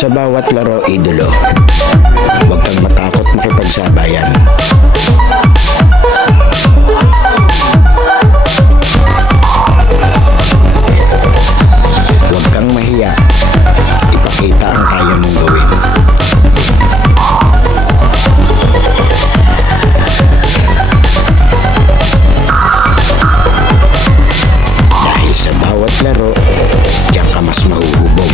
Sa bawat laro, idolo, huwag kang matakot makipagsabayan. Huwag kang mahiya, ipakita ang kaya mong gawin. Dahil sa bawat laro, diyan ka mas mahuhubog.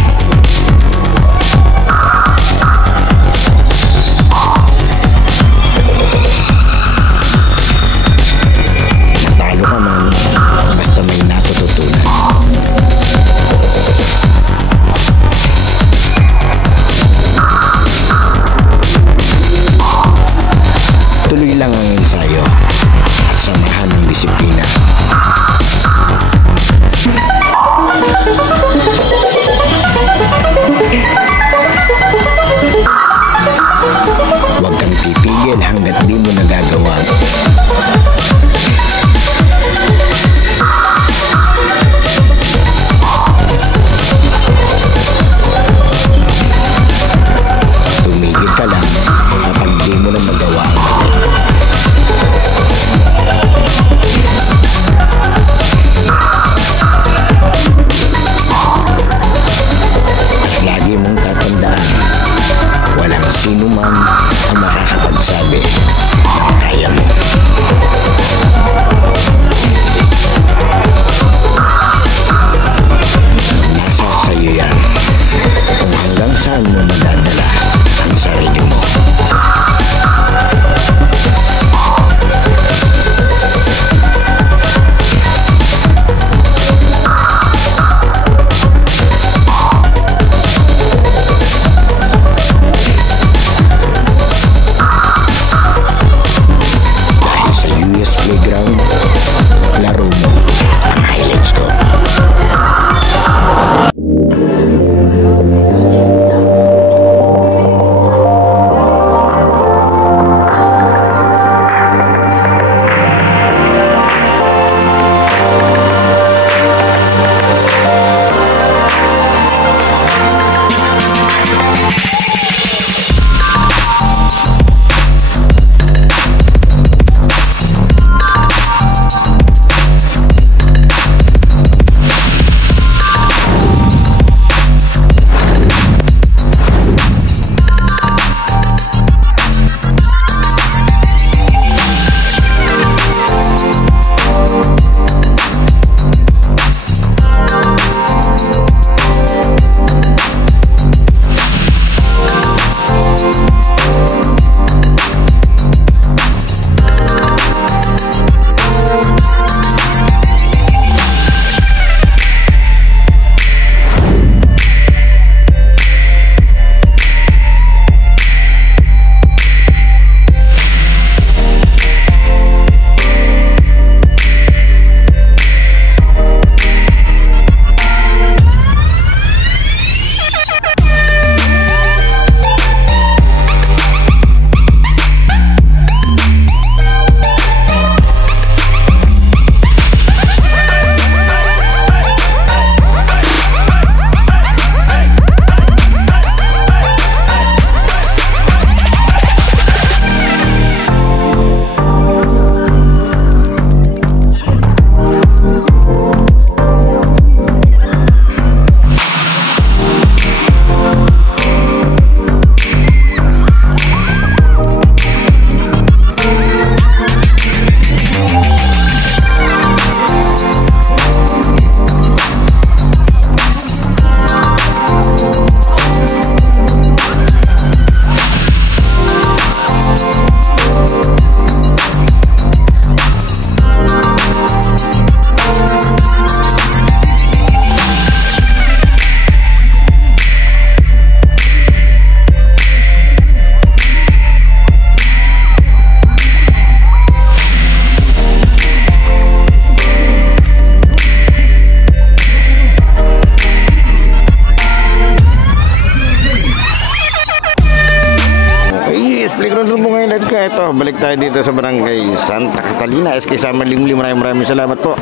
balik tayo dito sa barangay Santa Catalina, SK Summer Limlim. Maraming salamat po.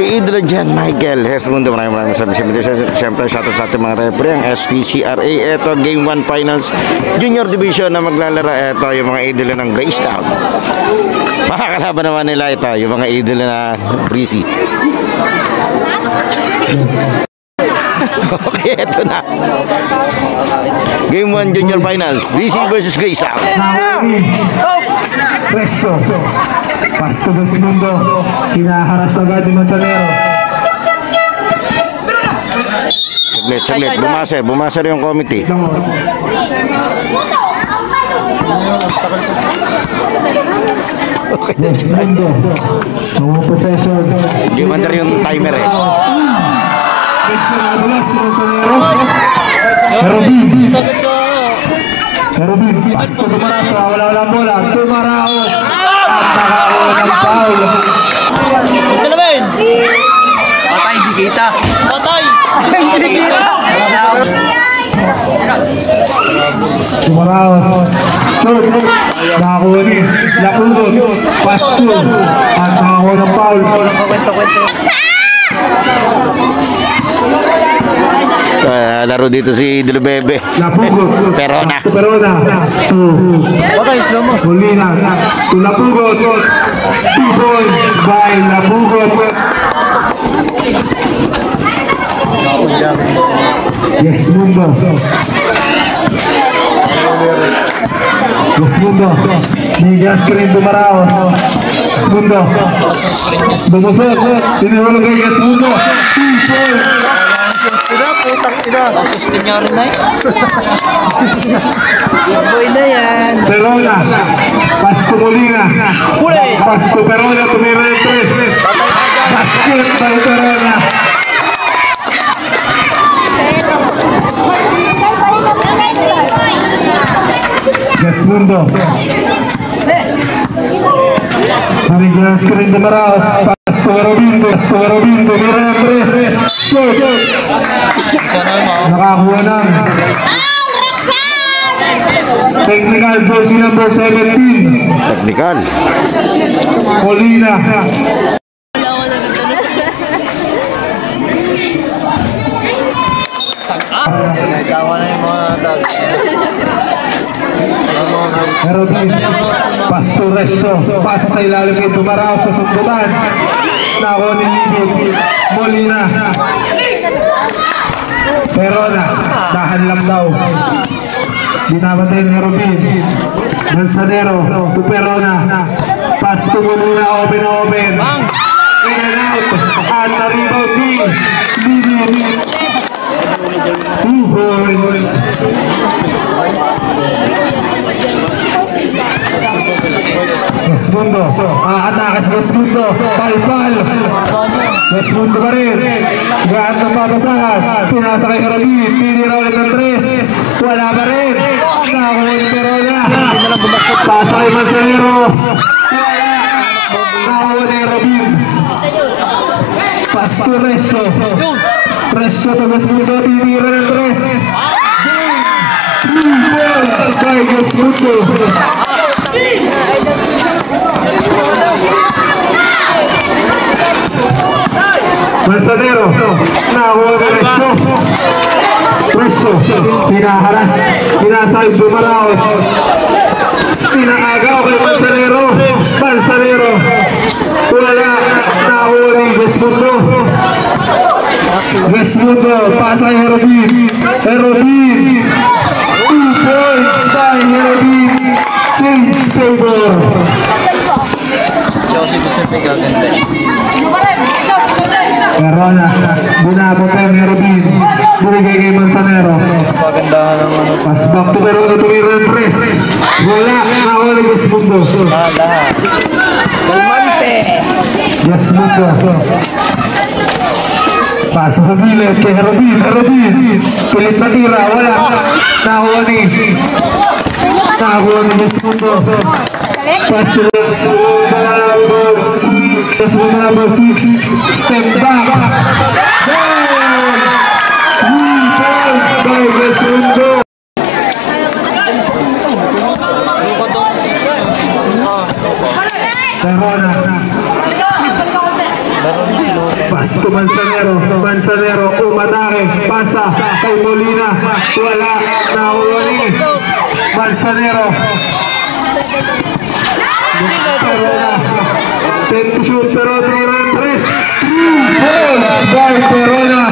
Idolo dyan, Michael Hesmundo. Maraming salamat. Siyempre, shoutout sa ating mga referee, ang SPCRA. Ito, Game 1 Finals Junior Division na maglalaro. Ito, yung mga idolo ng Grace Town. Makakalaban naman nila ito, yung mga idolo na Breezy. Okay, eto na. Game 1 Junior Finals, BC versus Grace Town. Preso. Pasto dos Mundo. Kinaharas agad ni Manzanero. Saglit. Bumaser yung committee. Dos Mundo. Mga possession. Hindi man na yung timer eh. Medyo nabulas si Manzanero. Herobin, pasto Tumarasa, wala bola. Tumaraos. At nakakuha ng foul. Saan naman? Patay, di kita. Patay! Hindi kita! Tumaraos. Shoot. Nakakuha ni Lapundon. Pasto. At nakakuha ng foul. Kwento. Laro dito si Dilubebe. Lapugot. Perona. Molina. Lapugot. 2 points by Lapugot. Yes, Mundo. Nigas screen Tumaraos. Mundo. Bumusot. Tinihulog kay Yes Mundo. 2 points. Sustin niya rin na eh. Boy na yan. Perona. Pasko Molina. Pasko Perona. Tumira yung 3. Basket by Perona. Yes, Mundo. Marigas screen Tumaraos. Pasko Robin. Tumira yung 3. Shoot. Nakakuha ng technical jersey number 17. Technical. Molina. Herobin. Pastoreso. Pasa sa ilalim kay Tumaraos sa sundutan. Nakakuha ni Libid. Molina. Perona, dahan lang daw. Binabatay ni Herobin. Manzanero, to Perona. Pass to Molina, open. In and out. At na-rebound ni Libid. 2 points. Gasmundo, atakas Gasmundo. Bal. Gasmundo pa rin. Gaan ng babasahan. Pinasa kay Herobin. Pinira ulit ng 3. Wala pa rin. Nakakuha ni Perona. Pasa kay Manzanero. Wala. Nakakuha ni Herobin. Pass to Reso. Reso to Gasmundo. Pinira ng 3. 3 points by Gasmundo. Manzanero, nakakuha ka Reso, pinaharas, pinasahib Tumaraos, pinaagaw kay Manzanero, wala, nakakuha ni Gasmundo, pasa kay Herobin, 2 points by Herobin, change favor. Perona, bunabutan ni Herobin. Burigay kay Manzanero. Pagandahan ng ano. Pass back to Perona, tumira ng 3. Wala, nakakuha ni Gasmundo. Galmante. Gasmundo. Pasa sa bilet kay Herobin. Pilit na tira, wala. Nakakuha ni Gasmundo. Pass to number 6. Step back. Down. 3 points by Gasmundo. atake, pasa kay Molina, wala, nakuha ni Manzanero. Perona, 10 to shoot, pero 3 points by Perona.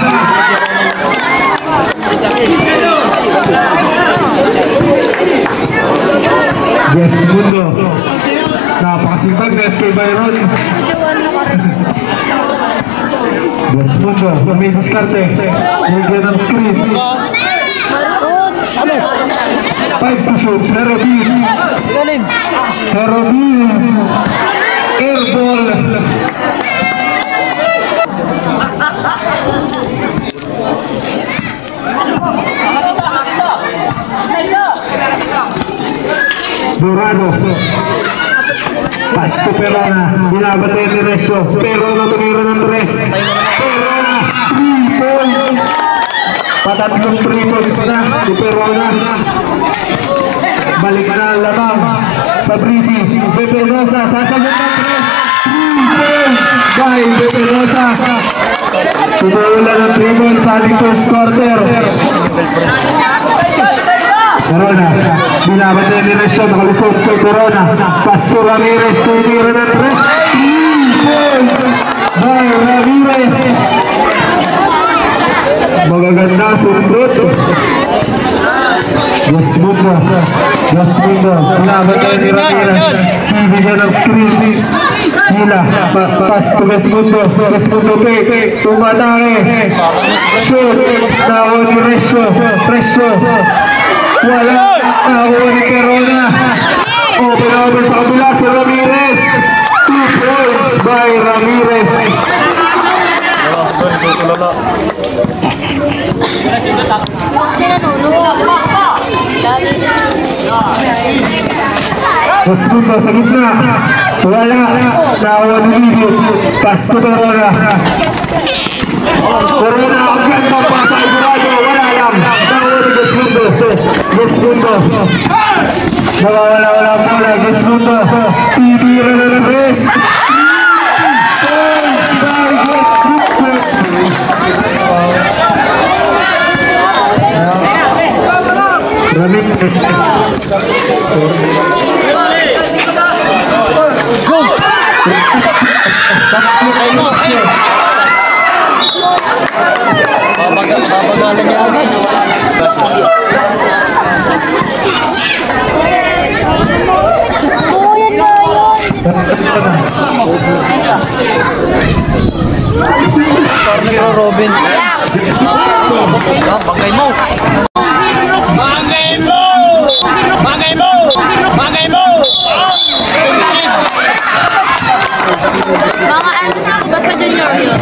Yes, Mundo. Napakasipag na SK Byron. Yes, Mundo. May diskarte. Nagyan ng screen. 5 to shoot. Herodin. Airball. Dorado. Pasto Perona. Binabatay ni Resyo. Perona tumira ng 3. Perona. 3 points. Patatlong 3 points na si Perona. Balik na ang lamang sa Breezy. Bepenosa. Sasagot ng 3 points by Bepenosa. Sumuula ng 3 points sa ating first quarter. Perona, binabatay ni Resyo, nakalusog kay Perona. Pastor Ramirez, tumira ng 3 points by Ramirez. Magaganda, sundot. Yes, Mundo. Binabatay ni Ramirez. Bibigyan ng screen. Hila, pass to Vesmundo. Vesmundo, tumatake. Shoot, nakuha ni Resyo. Wala, nakuha ni Perona. Open sa kabila si Ramirez. 2 points by Ramirez. Vesmundo sa gitna. Wala, nakuha ni Lidio. Pass to Perona. Perona, ang ganda pa sa Igurado. Wala lang. Nakuha ni Vesmundo. Nawawala ang bola. Vesmundo. Tibira na ng red. Points by Ramirez. Babagaling yan. Corner Robin. Bangay mo. Mga ano sa basta junior yun.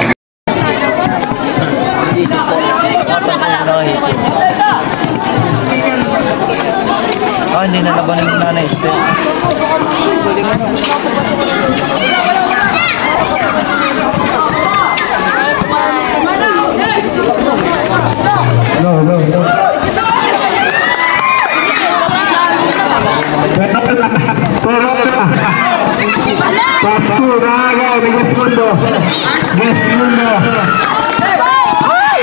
Hindi nalaban ng nanay step. No. Pasto, nakagaw ni Vesmundo.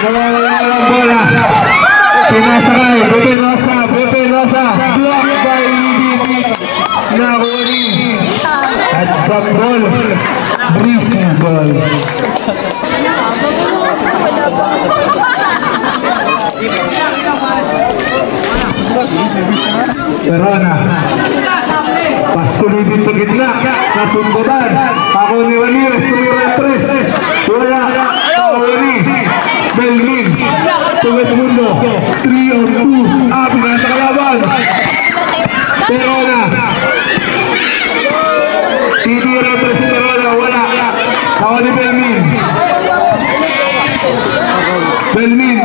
Nawawala ang bola. Pinasakay, Bepenosa. Block by Liddy. Nakuni. At jump ball. Breezy ball. Perona. Pastulidin sa gitna. Nasundutan. Ako ni Ramirez. Tumira 3. Wala. Nakuni. Belmin. Vesmundo. 3 on 2. Pinasa kalaban. Perona. Titira pa si Perona. Wala. Ako ni Belmin.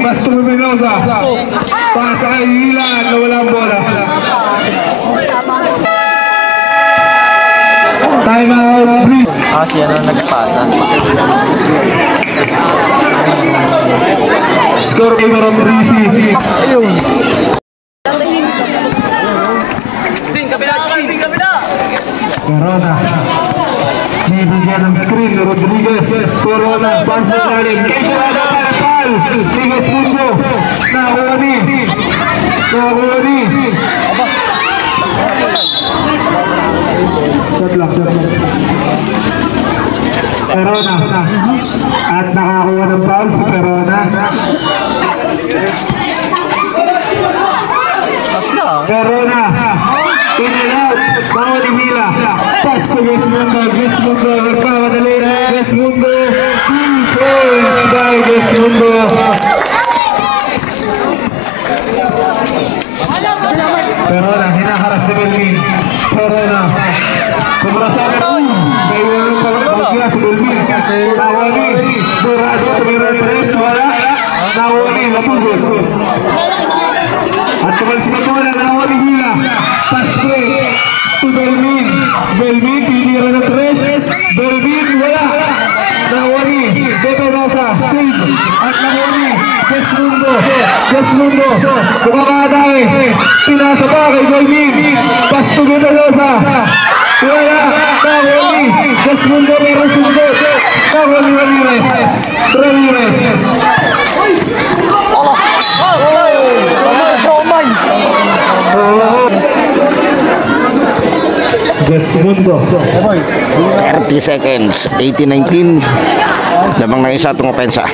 Pasto Bepenosa. Pasa kay Hilan na walang bola. Time out, please. Siya na nagpasa. Score over of Breezy. Ayun. Perona. Bibigyan ng screen ni Rodriguez. Corona, pass na lalim. Kay Corona, palapal. Ligas Mundo. Nakuha ni. Shot lang. Corona. At nakakuha ng foul si Corona. Corona. In and out. Bawal ni Hila. Pass to Desmundo. Nagpapadali. Desmundo. 2 points by Desmundo. Corona. Hinaharas ni Belmin. Corona. Kumurasakan. May walang pagkaya si Belmin. Nawali. Dorado. Tumira tres. Wala. Nawali. Napugod. At tumal si Corona. Nawali Hila. Pass play to Belmin. Belmin, pinira ng tres. Belmin, wala. Nawani, Depenosa, save. At nawani, Desmundo. Kumakatay. Pinasa pa kay Belmin. Pass to Depenosa. Wala. Nawani, Desmundo meron sundot. Nawani Ramirez. Desmundo. 30 seconds, 18-19. Lamang na isa itong opensa.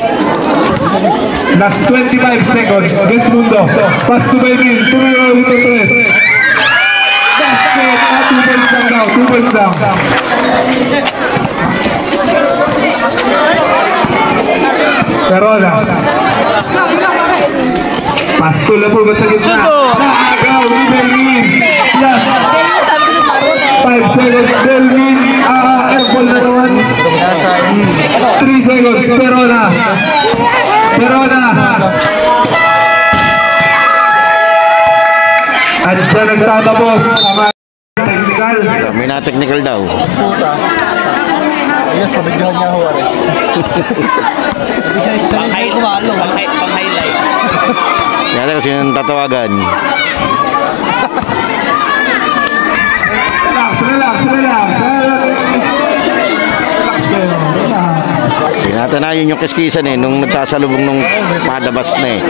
Last 25 seconds. Desmundo. Pass to Belmin. Tumiro dito tres. Basket. 2 points lang daw. 2 points lang. Corona. Pass to Lapugot sa gitna. Naagaw ni Belmin. Last 5 seconds. Belmin. Airball na naman. 3 seconds. Corona. At dyan nagtatapos ang technical. May na-technical daw. Ayos, pabigyan niya ako. Pang-highlight. Kaya kasi yung tatawagan. Relax. Pinata na yun yung kiskisan nung nagtasalubong nung padabas na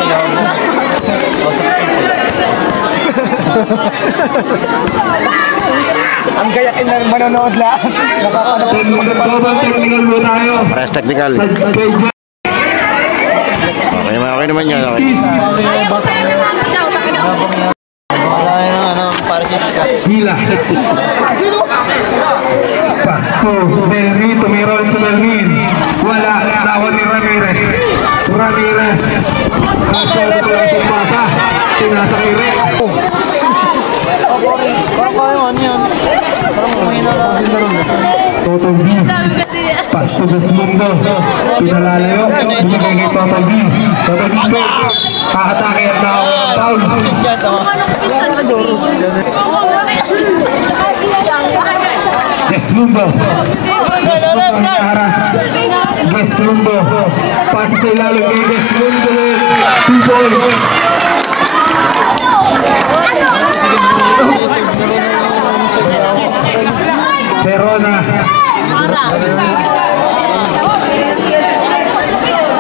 Ang gayakin na manonood lang. Technical mo tayo. Pares technical. Sa page. Okay naman yun. Okay. Hila. Pasto. Belmin. Tumiron sa Belmin. Wala. Lawan ni Ramirez. Kasya na pala sa pasa. Pinasa kay Rek. Total B. Pasto Desmundo. Pinalalayo. Binigay kay Total B. Kakatake at foul. Desmundo hinaharas. Desmundo. Pasa sa ilalim kay Desmundo. 2 points. Corona.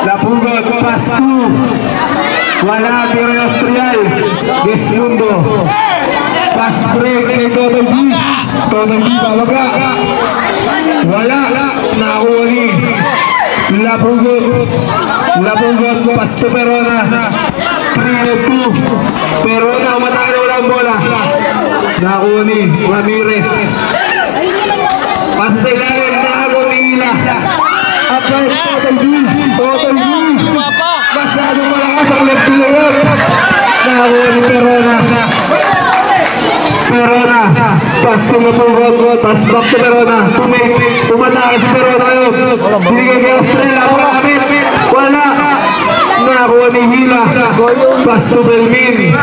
Lapugot, pass 2. Wala, pero Austrial. Desmundo. Pass break kay Total B. Babaga. Wala. Nakuha ni Lapugot, pass to Corona. 3-2. Corona, umatake na wala ang bola. Nakuha ni Ramirez. Pasa sa ilalim, nakakuha ni Hila. Apply Total B. Masyadong malakas ang left to the right. Nakakuha ni Corona. Pass to Lapugot. Pass back to Corona. Tumatake si Corona ngayon. Binigay kay Australia. Wala. Nakakuha ni Hila. Pass to Belmin.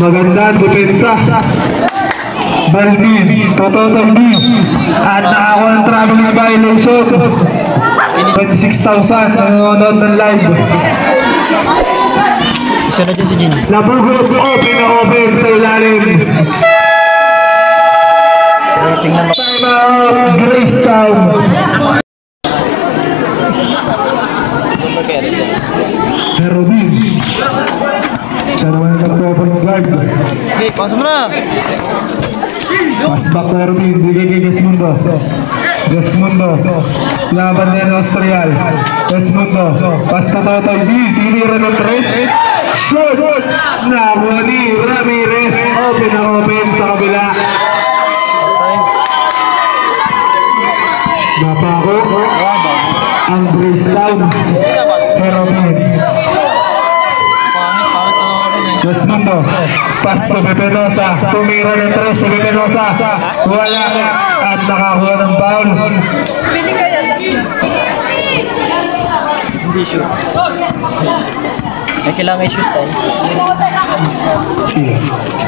Magandang depensa. Belmin. Total B. At nakakuha ng traveling violation. 26,000 nanonood ng live. Isa na dyan si Jin. Lapugot. Open sa ilalim. Tingnan mo. Time Grace Town. Herobin. Siya naman ang nagpo-point guard. Okay, pasok mo na. Pass back to Herobin. Bigay kay Desmundo. Desmundo. Laban din ng Austral. Desmundo. Pass to Totoy B. Tinira ng 3. Shoot! Nakuha ni Ramirez. Open na open sa kabila. Napako ang Grace Town. Herobin. Desmundo. Pass to Pepenosa. Tumira ng 3 sa Pepenosa. Wala. At nakakuha ng foul. Hindi shoot. Ay, kailangan i-shoot tayo.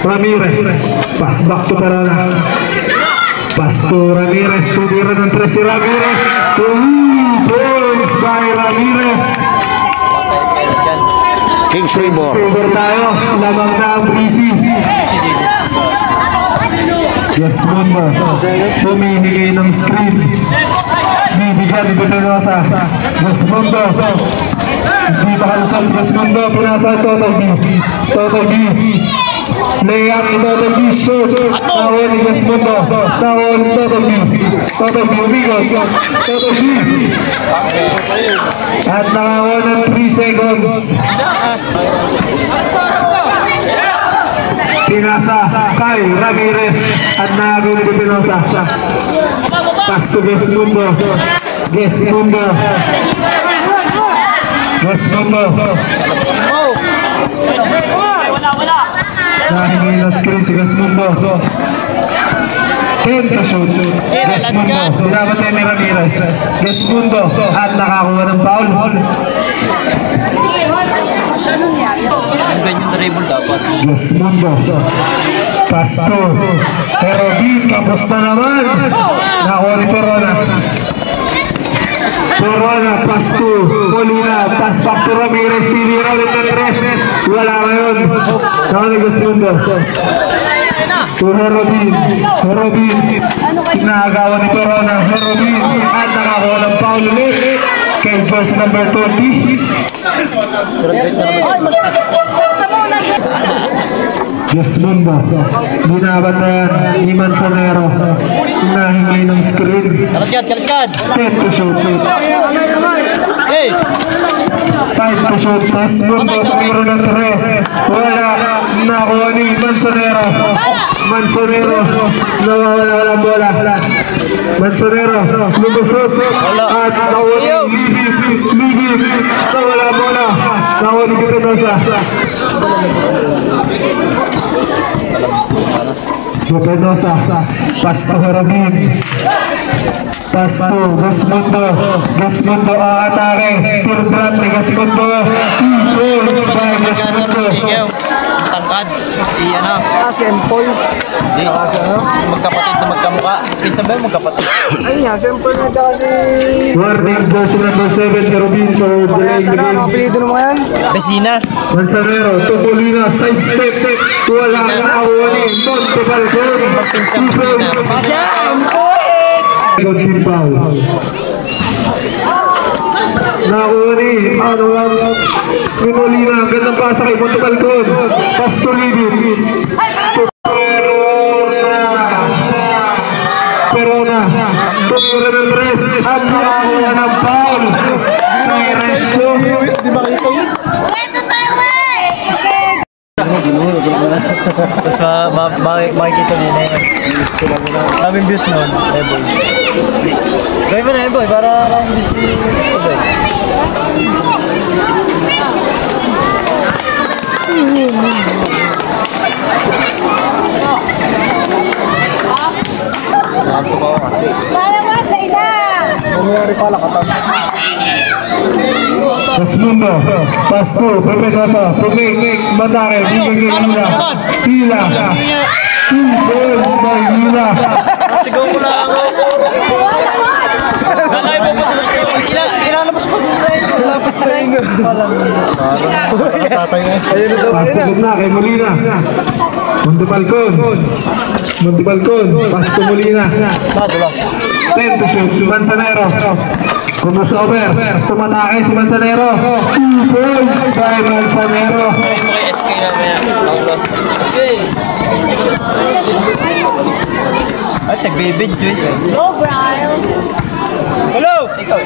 Ramirez. Pass back to Perona. Pass to Ramirez. Tumira ng 3 si Ramirez. 2 points by Ramirez. Kings River. Over tayo. Lamang na ang Breezy. Desmundo. Pumihigay ng screen. Bibigyan ni Pepenosa. Desmundo. Hindi pa kalusot si Desmundo. Pinasa Totoy B. Totoy B. Layup ni Totoy B. Shoot. Nakuha ni Desmundo. Nakuha ni Totoy B. Totoy B. Umigot. Totoy B. At nakakuha ng 3 seconds. Pinasa kay Ramirez at nakakuha ni Pepenosa. Pass to Desmundo. Desmundo. Desmundo. Nahingi ng screen si Desmundo. 10 to shoot. Desmundo. Binabatay ni Ramirez. Desmundo. At nakakuha ng foul. Ang ganyan dribble dapat. Desmundo. Pass to Herobin. Kapos na naman. Nakuha ni Perona. Perona. Pass to Molina. Pass back to Ramirez. Tinira ulit ng 3. Wala ngayon. Nakuha ni Desmundo. To Herobin. Herobin. Pinagawa ni Perona. Herobin. At nakakuha ng foul ulit kay jersey number 20. Desmundo. Binabantayan ni Manzanero. Nahingi ng screen. Kalatkat! 10 to shoot. Hey! 5 to shoot. Desmundo tumira ng 3. Wala. Nakuha ni Manzanero. Manzanero. Nawawala ng bola. Manzanero. Lumusot. At nakuha ni Libib. Nawala bola. Nakuha ni Pepenosa. Pepenosa. Pass to Herobin. Pass to Desmundo. Desmundo ang atake. Tirbrand ni Desmundo. 2 points by Desmundo. Tangkad. Si ano? Sample. Hindi. Magkapatid na magkamukha. Pisa ba yung magkapatid? Ayun nga, sample na siya kasi... Warning jersey number 7 Herobin to delay the Sana, ang game. apelido naman yan. Vecina. Manzanero, Tupolina, side step. Wala na nakuha ni Monte Falcon. 2 points. Good team foul. Nakuha ni Molina. Gandang pasa kay Monte Falcon. Pass to Libib. Perona. Tumira ng 3. At nakakuha ng foul. Kay Resyo. Di makita yun. Tapos makikita nila yun. Kaming views nun. Boy. Gawin mo na boy. Para kaming views ni boy. Nanto ka ako. Desmundo, pass to Pepenosa, Pumik, Matake, bigyan kay Hila. 2 points by Hila. Sigaw mo lang ako. Nanay mo pa. Ilalabas pa din tayo. Lapit tayo. Parang tatay nga. Pass to na kay Molina. Montipalcon, Pasco Molina. 10 to shoot, Manzanero. Crossover, tumatake si Manzanero. 2 points by Manzanero. SK namin. SK! Ay, tagbibid ko eh. Go, Brian. Hello! Ikaw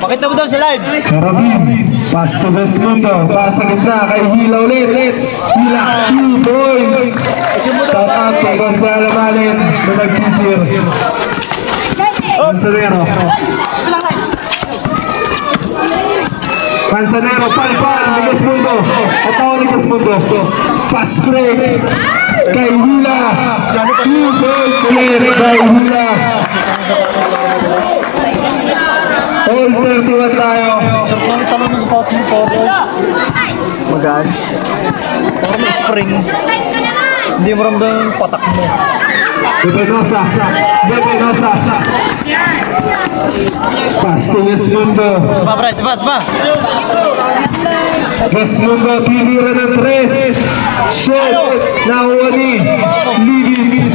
pakita mo daw sa live. Carabin, pass to Vesmundo, pass sa gitna kay Hila ulit. Hila, 2 points. Shout out kay Gonzalo Malen na nag-cheer. Manzanero. Manzanero, pal, ni Vesmundo. Atawa ni Vesmundo. Pass break kay Hila. 2 points ulit kay Hila. All 31 tayo. Ang tanong ng spot mo, Poro. Magaan. Parang may spring. Hindi mo ramdam yung patak mo. Depenosa. Pass to Vesmundo. Pa, Brad, pas pa. Vesmundo, tinira ng 3. Shot. Nakuha ni Ligi.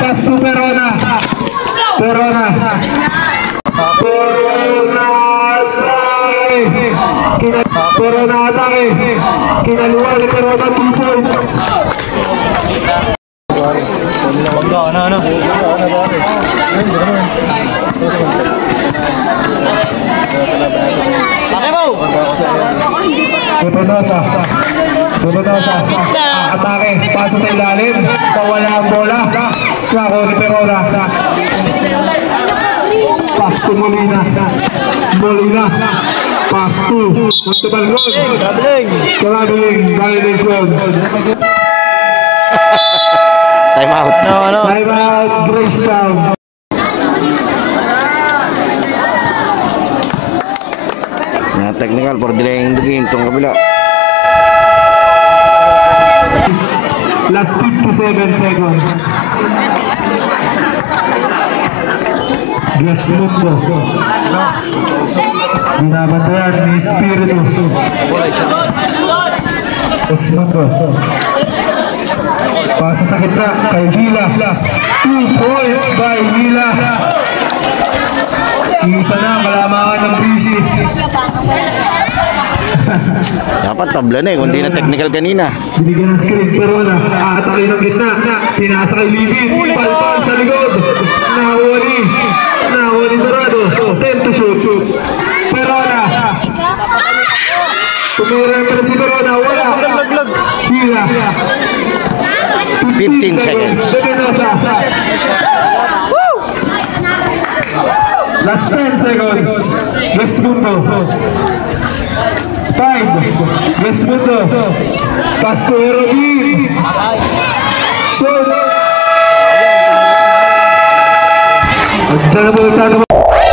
Pass to Perona. Perona atake. Kinaluwa ni Perona 2 points. Ano? Depenosa. Atake. Pasa sa ilalim. Pawala ang bola. Nako ni Perona. Pass to Molina. Pass to Montipalcon. Traveling violation. Time out. Time out, Gracetown. Na technical for delaying the game tong kabila. Last 57 seconds. Vesmundo. Binabantayan ni Espiritu. Vesmundo. Pasa sa gitna kay Hila. 2 points by Hila. Isa na kalamangan ng busy. Dapat tabla na eh, kung di na technical kanina. Binigyan ng screen pero na aatake ng gitna. Pinasa kay Libin. Palpal sa likod. Nakuha ni Dorado. 10 to shoot. Perona. Tumira pa si Perona. Wala. Hila. 15 seconds. Last 10 seconds. Vesmundo. 5. Vesmundo. Pass to Herobin. Shoot.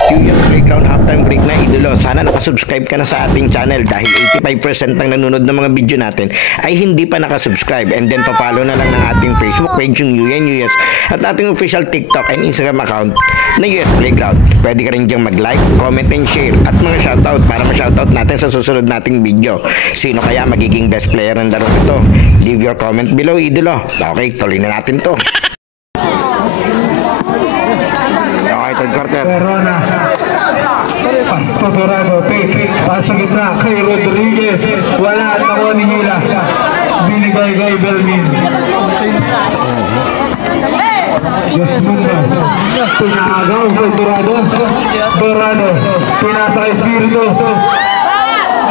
Junior Playground halftime break na idolo. Sana nakasubscribe ka na sa ating channel dahil 85% ng nanonood ng mga video natin ay hindi pa nakasubscribe, and then papalo na lang ng ating Facebook page yung US at ating official TikTok and Instagram account na US Playground. Pwede ka rin diyang mag-like, comment and share at mga shoutout para ma-shoutout natin sa susunod nating video. Sino kaya magiging best player ng laro ito? Leave your comment below, idolo. Okay, tuloy na natin to. Okay, third quarter. Perona. Pass to Dorado. Pass sa gitna kay Rodriguez. Wala at ako ni Hila. Binigay kay Belmin. Vesmundo. Pinagaw kay Dorado. Pinasa kay Espiritu.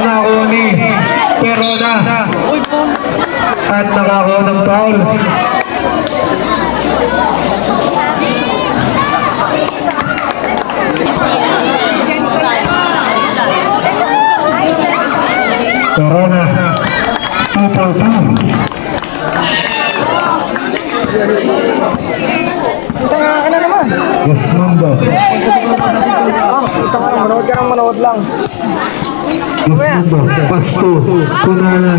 Nakuha ni Perona. At nakakuha ng foul. Perona. 2-2. Vesmundo. Manood lang. Vesmundo. Pasto. Kunanan.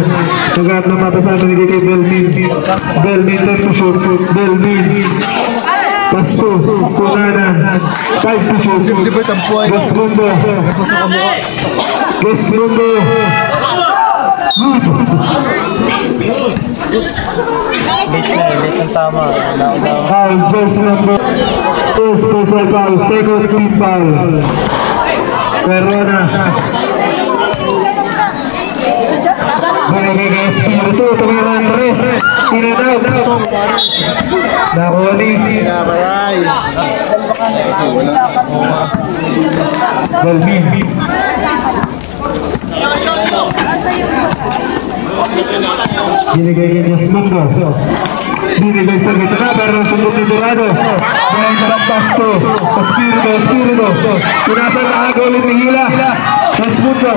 Nagap na mapasama ni kay Belmin. Belmin to shoot. Belmin. Pasto. Kunanan. 5 to shoot. Vesmundo. Late ng tama. Foul, jersey number 2, special foul, second team foul. Verona. Binigay Espiritu, tumira ng Tres. In-and-out. Nakuha ni Balmin. Binigay kay Yasmundo. Binigay sa gitna, pero sundot ni Dorado. Behind the pasto. Espiritu. Pinasa na aga ulit ni Hila. Yasmundo.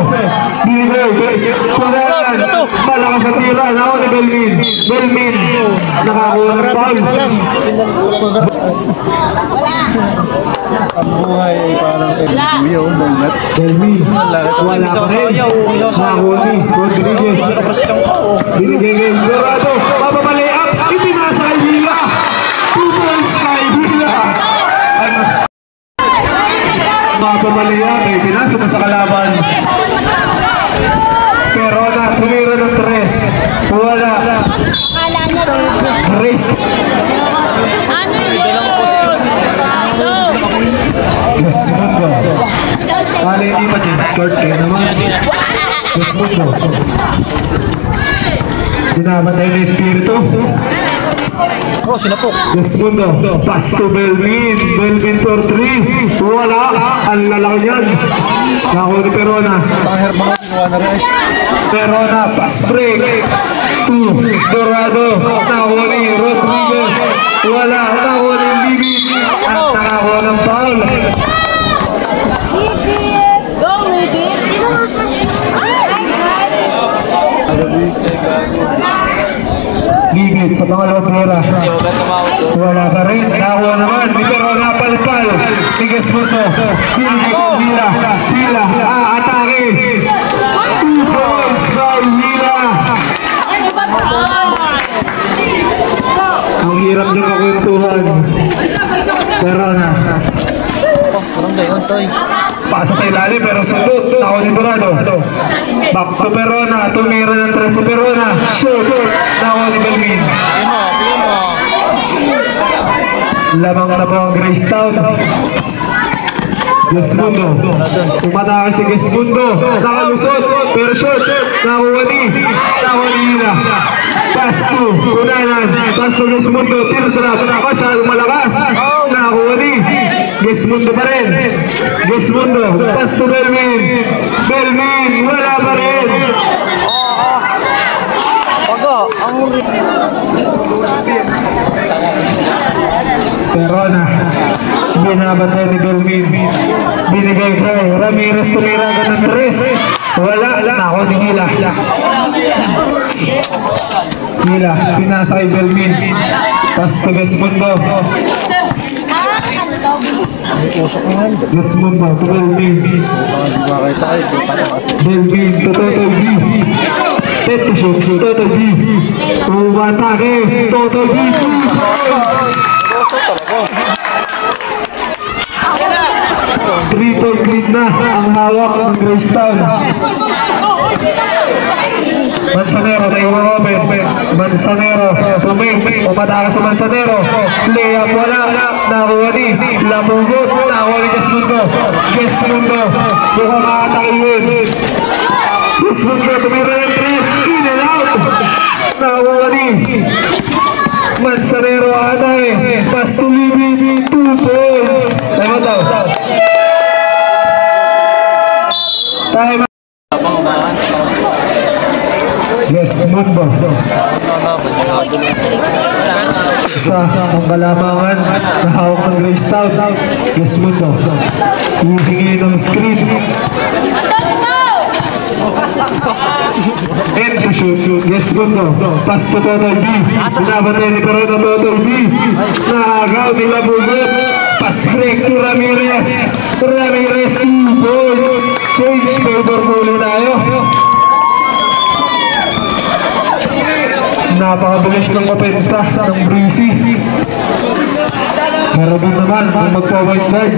Binigay. Panalan. Malakas sa tira. Nako ni Belmin. Nakakuha ng foul. Ang buhay ay parang kuya umunat. Belmin. Wala pa rin. Nakakuha ni Rodriguez. Binigay kay Dorado. Papapalay up. Ipinasa kay Hila. 2 points kay Hila. Papapalay up. Ipinasa na sa kalaban. Verona. Tumira ng Tres. Wala. Race. Yes, Mundo. Paano hindi pa change court kayo naman? Yes, Mundo. Binabatay na Espiritu. Oh, sinapok. Yes, Mundo. Pass to Belmin. Belmin for 3. Wala. Ang lalaki yan. Nakuha ni Verona. Taher mga kinuha na rin. Verona. Pass break. 2. Dorado. Nakuha ni Rodriguez. Wala. Nakuha ni Libby. At nakakuha ng foul. Libby sa pangalawang pera. Wala pa rin. Nakuha naman. Ni Verona palpal. Tigas mo to. Hila. Atake. 2 points by Hila. Ang hirap niyang kakwentuhan. Verona. Parang gayon, Toy. Pasa sa ilalim pero sundot. Ako ni Dorado. Back to Verona. Tumira ng Tres si Verona. Shoot. Ako ni Belmin. Lamang na po ang Gracetown. Gesmundo. Tumataka si Gesmundo. Nakalusot. Pero shoot. Nakuha ni Hila. Pass to Unanan. Pass to Gesmundo. Teardrop. Masyadong malakas. Nakuha ni Gesmundo pa rin. Gesmundo. Pass to Belmin. Wala pa rin. Paga, ang Verona. Binabatay ni Belmin. Binigay kay Ramirez. Tumira ka ng Tres. Wala. Ako ni Hila. Pinasa kay Belmin. Pass to Gesmundo. Gesmundo to Belmin. Belmin to Totoy B. Teto shoot. Totoy B. Tumatake. Totoy B. 2 points. 3-point lead na ang hawak ng Gracetown. Manzanero na iwang open. Manzanero umataka sa Manzanero. Layup wala. Nakuha ni Lamugot. Nakuha ni Gesmundo. Mukhang makatakiwin. Gesmundo tumira ng Tres. In and out. Nakuha ni Manzanero atake. Pass to Libby. 2 points. Time out. Time. Gesmundo. Sa panggalamangan na hawak ng Gracetown. Gesmundo. Hihingi ng screen. And to shoot. Gesmundo. Pass to Totoy B. Sinabatay ni Verona Totoy B. Naagaw ni Labugot. Pass break to Ramirez. 2 points. Change favor muli tayo. Napakabilis ng opensa ng Breezy. Pero din naman kung magpa-white guard.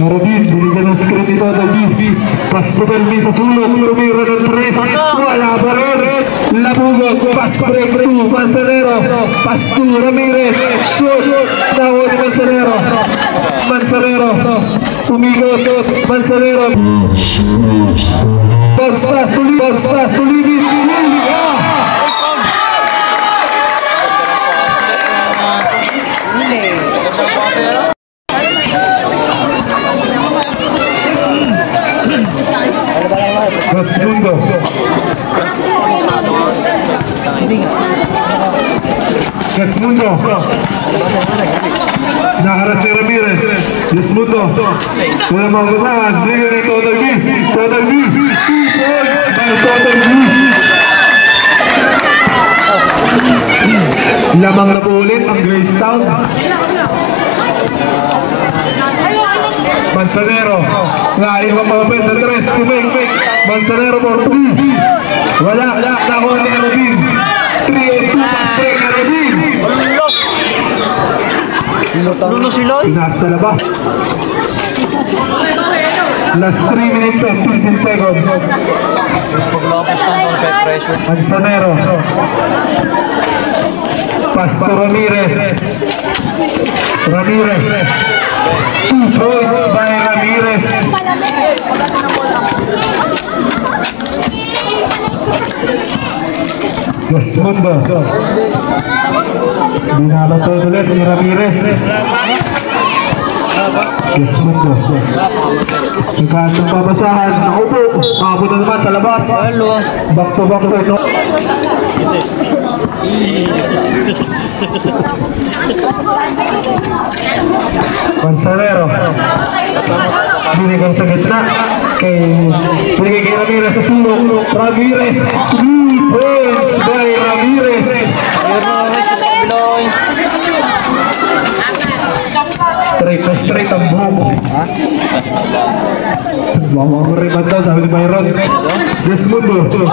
Marabin, binigyan ng screen ito ng DV. Pasto Belmin sa sulok, tumira ng 3. Wala pa rin. Labugog, pass break 2. Manzanero, pass 2. Ramirez, shoot. Nakuha ni Manzanero. Manzanero, umigot. Manzanero. Box pass to limit. Segundo. Segundo. Nakaras ni Ramirez. Segundo. Wala mabasahan. Bigyan ni Total B. Total B. 2 points by Total B. Lamang na po ulit ang Gracetown. Manzanero. Ngayon ang mga pen sa 3. Tuming. Manzanero for 3. Wala. Nakuha ni Arabin. 3-2. Pass break Arabin. Lulo sila. Pinas sa labas. Last 3 minutes and 15 seconds. Paglapos ng non-pet pressure. Manzanero. Pass to Ramirez. Ramirez. 2 points by Ramirez. Desmundo. Binabato ulit ni Ramirez. Desmundo. Nagkatong babasahan. Nakupo. Makapunta naman sa labas. Back to back po ito. Manzanero. Binigay sa gitna. Binigay kay Ramirez sa sulok. Ramirez. 3 points by Ramirez. Straight na straight ang buhok. Mamang rebound daw, sabi ni Byron. Desmundo.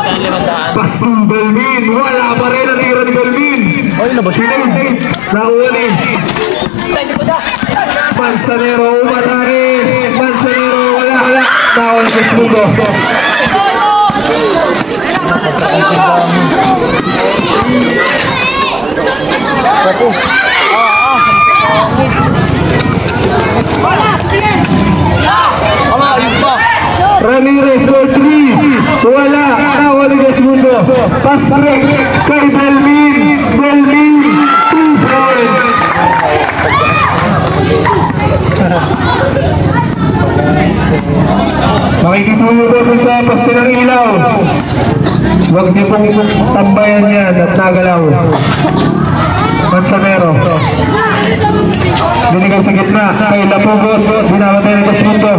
Pass to Belmin. Wala pa rin ang tira ni Belmin. Sinay. Nakuha. Manzanero umatake. Manzanero wala. Nakuha ni Desmundo. Tapos. Ramirez for 3. Wala. Nakuha ni Desmundo. Pass break kay Belmin. Belmin. 2 points. Makikisuyo po dun sa poste ng ilaw. Huwag niyo pong tambayan yan at nagalaw. Manzanero. Binigay sa gitna kay Lapugot. Binabatay ng Desmundo.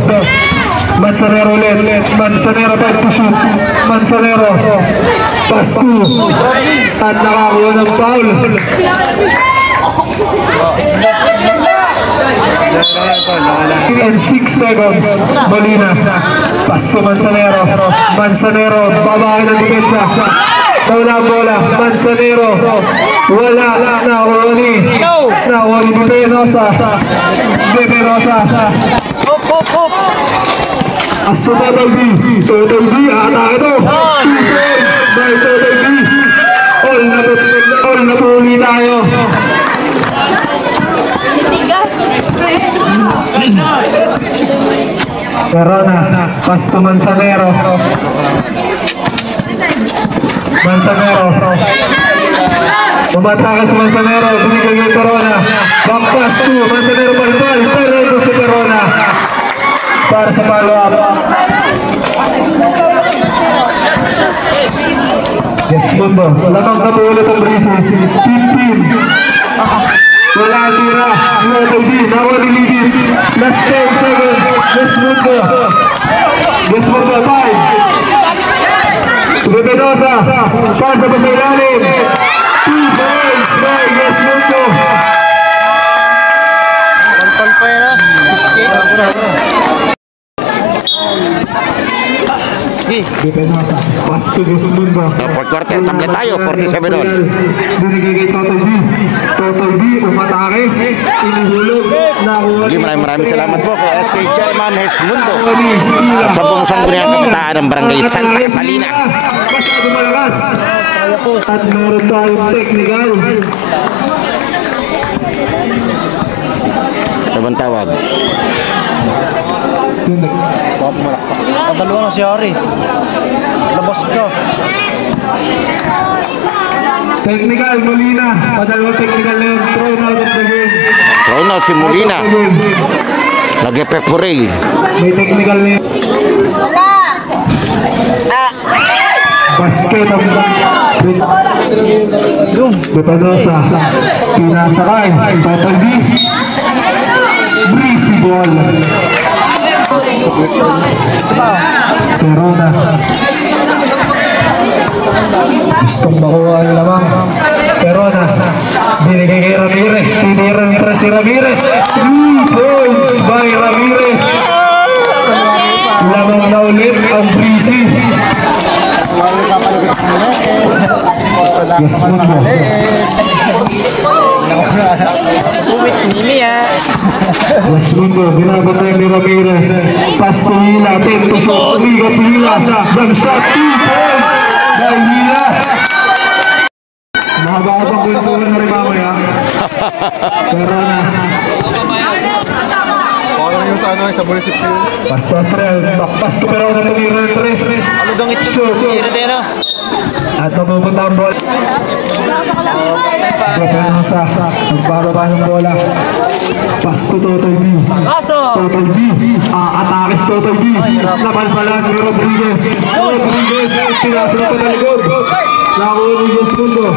Manzanero ulit. Manzanero pa to shoot. Manzanero. Pass 2. At nakakuha ng foul. In 6 seconds, Molina. Pass to Manzanero. Manzanero, babae ng depensa. Tauna ang bola. Manzanero. Wala. Nahuli. Nahuli ni Penosa. De Penosa. Asto Total B. Total B. Atake ito. 2 points by Total B. All na puli tayo. Corona, pass to Manzanero. Manzanero. Umatake si Manzanero, binigay kay Corona. Back pass to Manzanero balbal, pero ito si Corona. Para sa follow-up. Desmundo, lamang na po ulit ang Brisi. 15. Wala ang tira. Total B. Nakuha ni Libin. Last 10 seconds. Desmundo. Desmundo 5. Penosa. Pasa pa sa ilalim. 2 points by Desmundo. Palpal pa yan ha. Depensa. Pasto Desmundo. Fourth quarter, tablet tayo, 47 all. Binigay kay Totoy B. Totoy B, umatake. Inihulog. Nakuha Sige, maraming salamat po kay SK Chairman Hesmundo. At sa buong sangguniang kabataan ng Barangay Santa Catalina. Masyado malakas. At meron tayong technical. Sabang tawag. Padalawa na si Ari. Labas ka. Technical, Molina. Padalawang technical na yun. Thrown out of the game. Thrown out si Molina. Nag-pepuray. May technical na yun. Basket ang Bepanosa. Pinasakay. Total B. Breezy ball. Corona. Gustong makuha ang lamang. Corona. Binigay kay Ramirez. Tinira nitra si Ramirez. 3 points by Ramirez. Lamang na ulit ang Breezy. Yes, Mundo. Yes, Mundo. Binabatay ni Ramirez. Pass to Hila. 10 to shot. Umigat si Hila. Jump shot. 2 points. Dahil Hila. Nakabakabang kwentuhan na rin mamaya. Pero na. Parang yung sa ano, sa munisipyo. Pasto Astrel. Backpass to pero na tumira ng 3. Ano dang ito? Sure. Tira. At mapupunta ang bola. Bepanosa. Nagbababa ng bola. Pass to Totoy B. Totoy B. Atakis Totoy B. Nabalbalan ni Rodriguez. Rodriguez. Pinasok pa na likod. Nakuha ni Desmundo.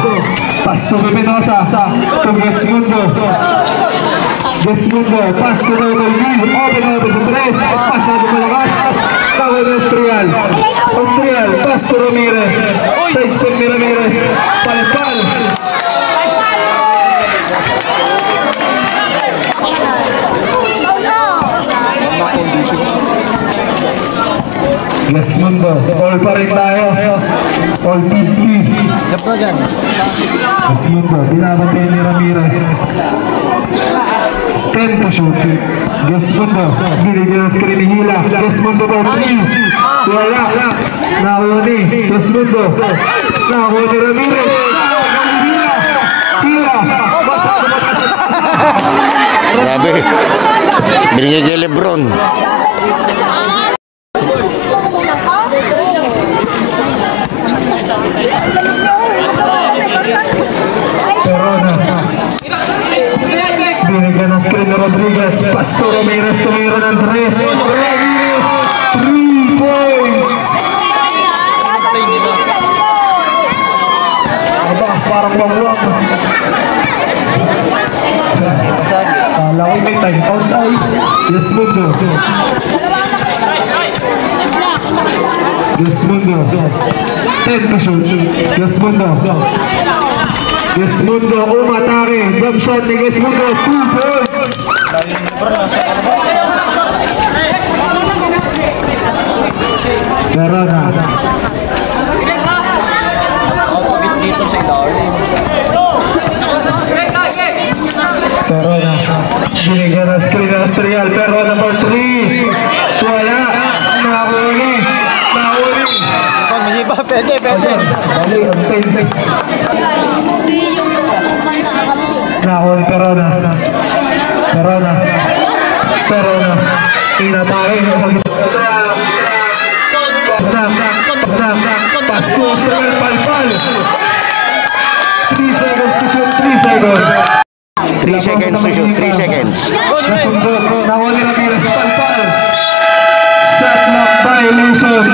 Pass to Bepanosa. To Desmundo. Desmundo. Pass to Totoy B. Open sa 3. Masyado malakas. Nakuha ni Austrial. Austrial. Pass to Ramirez. Side step ni Ramirez. Palpal. Yes, Mundo. All pa rin tayo. All 50. Jump na dyan. Yes, Mundo. Binabatay ni Ramirez. 10 to shoot. Yes, Mundo. Binigyan ng screen ni Hila. Yes, Mundo po. 3. Wala. Nakuha ni. Yes, Mundo. Nakuha ni Ramirez. Hila. Grabe. Binigay kay Lebron. Corona. Binigyan ng screen ni Rodriguez. Pasto Ramirez tumira ng 3. Ramirez, 3 points. Aba, parang wawak. Kala ko may time out ay. Yes, Mundo. Yes, Mundo. 10 to shoot. Yes, Mundo. Yes, Mundo. Umatake. Jump shot ni Yes, Mundo. 2 points. Corona. Dito sa Darling. Corona. Binigyan ng screen ng Austrial. Pero number 3. Wala. Nakuli. Pag-masipa, pwede. Dali, ang pwede. Nakuli Corona. Inatake. Pasko Austrial palpal. 3 seconds to shoot. 3 seconds. 3 seconds to shoot, 3 seconds. Nasundo. Nakuli Ramirez palpal. Shot clock violation.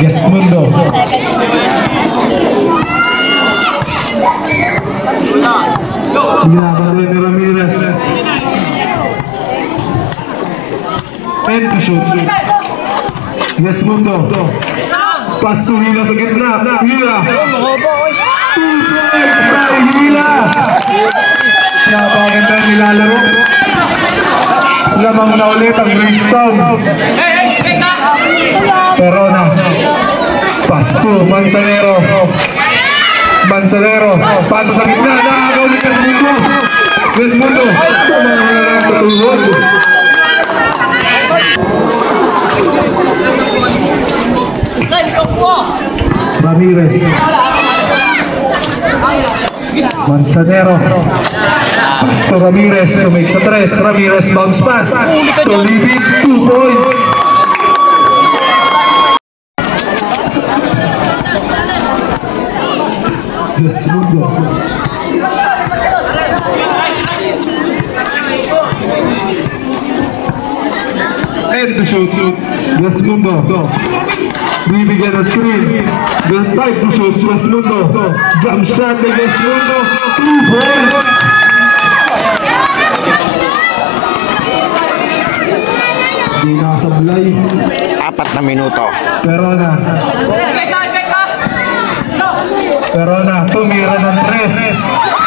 Yes, Mundo. Ginagawa ni Ramirez. 10 to shoot. Yes, Mundo. Pass to Hila sa gitna. Hila. 2 points by Hila. Napakaganda nilalaro. Lamang na ulit ang Greenstone. Perona. Pass to Manzanero. Manzanero. Paso sa gitna. Nakagaw ni Desmundo. Desmundo. Tumawa sa tuhod. Ramirez. Manzanero. Pass to Ramirez. To make sa 3. Ramirez bounce pass. To lead it 2 points. Desmundo. And to shoot. Desmundo. Bibigyan ng screen. The type to shoot. Desmundo. Jump shot ni Desmundo. 2 points. Di nakasablay. 4 na minuto. Perona. Perona, tumira ng 3.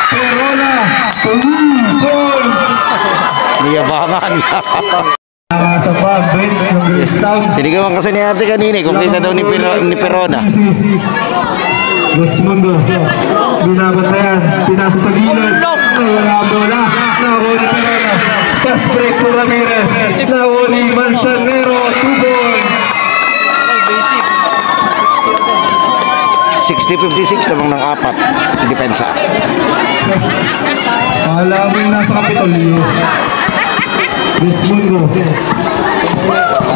Perona, 2 points. Niyabangan. Sa bench ng Grestown. Sinigawan kasi ni ate kanina kung kita daw ni Perona. Desmundo, binabantayan, pinasa sa gilid. Wala ang bola, nahuli Perona. Pass break to Ramirez, nahuli Manzanero, 2 points. 60-56 lamang ng 4. Depensa. Alam mo nasa Kapitolyo. Desmundo.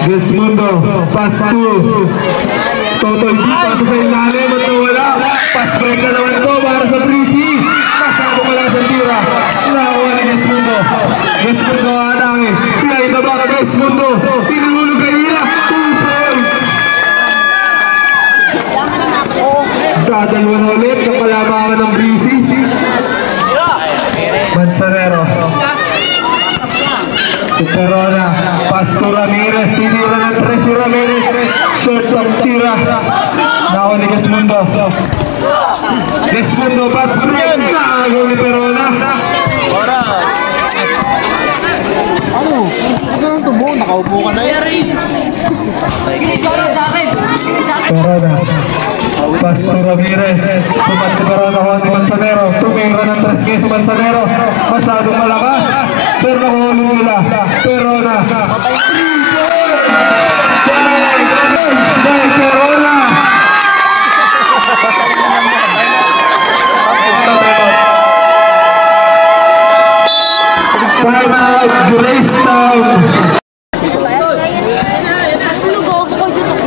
Desmundo. Pass to Totoy D. Pasa sa ilalim at nawala. Pass break na naman ito para sa 3C. Masyado pala sa tira. Nakakuha ni Desmundo. Desmundo anangin. Pinahita ba ka Desmundo? Pinahulog kay Ira. 2 points. Dadalwa na ulit. Kapalamangan ng 3C. Manzanero. Perona, pass to Ramirez, tinira ng 3 si Ramirez, short ang tira, nako ni Desmundo. Desmundo, pass break, nakagaw ni Perona. Ano? Ito lang tubo, nakaupo ka na yun. Perona, pass to Ramirez, tumat si Perona ko ni Manzanero, tumira ng 3 kay si Manzanero, masyadong malakas, pero nakuhulog nila. Perona, Perona. Time out, Grestown.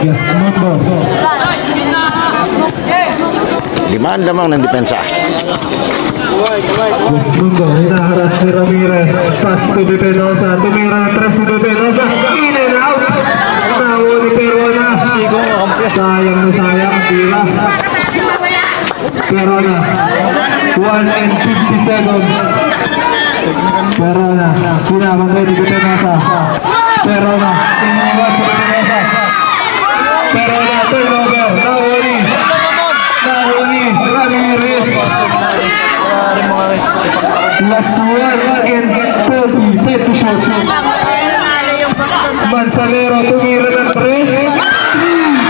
Desmundo. 5 lamang ng depensa. Desmundo, hinaharas ni Ramirez. Pass to Bipenosa. Tumira ng 3 si Bipenosa. In and out. Nawo ni Perona. Sayang na sayang ang tira. Perona. 1 and 50 seconds. Perona. Pinabantay ni Bipenosa. Perona. Iniwan sa Bipenosa. Perona. Turnover. Nahuli Ramirez. Last 1 and 30. Pet to shot. Manzanero tumira ng 3. 3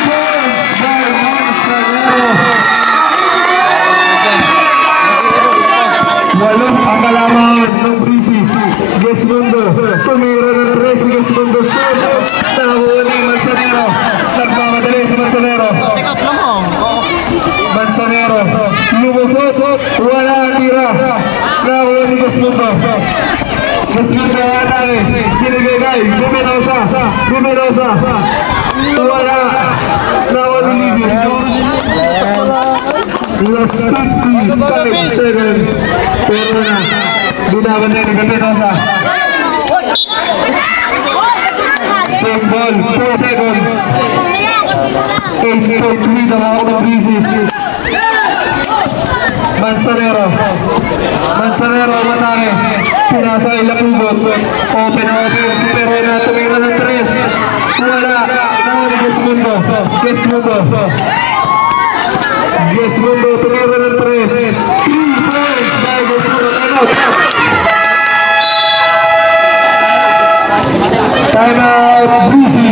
points by Manzanero. 8 ang kalamangan ng Brisi. Desmundo tumira ng 3 si Desmundo. Shot. Nahuli Manzanero. Nagmamadali si Manzanero. Manzanero lumusot. Wala tira. Nahuli ni Desmundo. Desmundo anangin. Ginigay. Bumenosa. Wala. Nahuli Libby. Last 55 seconds. Pero na. Binabantay ni Bumenosa. Same ball. 4 seconds. 8.3 na ako ng Brisi. Manzanero matari. Pinasa kay Lapugot. Open si Perona. Tumira ng 3. Wala. Nahuli Desmundo. Tumira ng 3. 3 points by Desmundo. Time out. Brisi.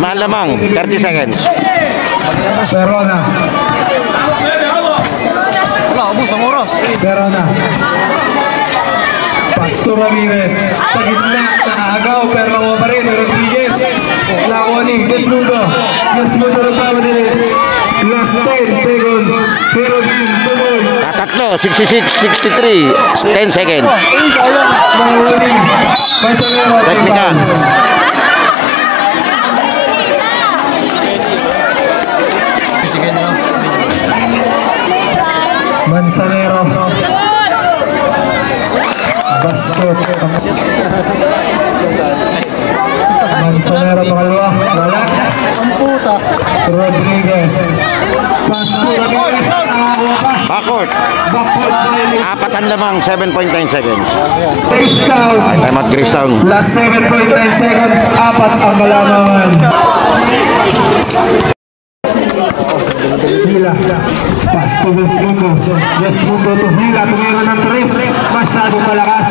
5 lamang, 30 seconds. Verona. Wala, ubus ang oras. Verona. Pastor Ramirez sa gitna, nakaagaw pero nakuha pa rin. Rodriguez, nakuha ni Desmundo. Desmundo nagpapadali. Last 10 seconds. Pero din, tuloy. Tatatlo, 66, 63, 10 seconds. Mahuli. Mansanero. Teknika. Sige na lang. Mansanero. Basket. Mansanero pangalawa. Wala. Ang puta. Rodriguez. Pastor Ramirez. Nakakuha pa. Backcourt, Backcourt violation. 4 lamang, 7.9 seconds. Face count. Time out, Graystown. Last 7.9 seconds. 4 ang kalamangan. Hila. Pass to Desmundo. Desmundo to Hila. Tumira ng 3. Masyadong malakas.